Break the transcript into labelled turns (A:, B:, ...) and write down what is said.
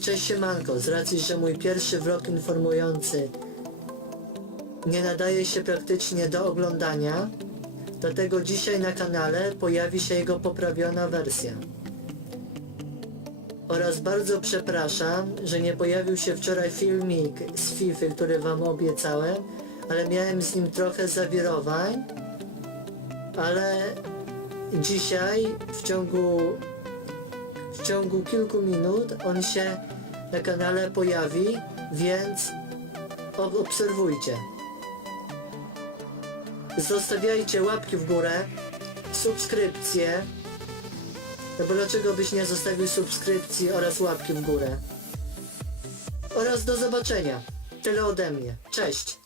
A: Cześć siemanko, z racji, że mój pierwszy vlog informujący nie nadaje się praktycznie do oglądania, dlatego dzisiaj na kanale pojawi się jego poprawiona wersja. Oraz bardzo przepraszam, że nie pojawił się wczoraj filmik z FIFA, który wam obiecałem, ale miałem z nim trochę zawirowań, ale dzisiaj w ciągu w ciągu kilku minut on się na kanale pojawi, więc ob- obserwujcie. Zostawiajcie łapki w górę, subskrypcje. No bo dlaczego byś nie zostawił subskrypcji oraz łapki w górę? Oraz do zobaczenia. Tyle ode mnie. Cześć.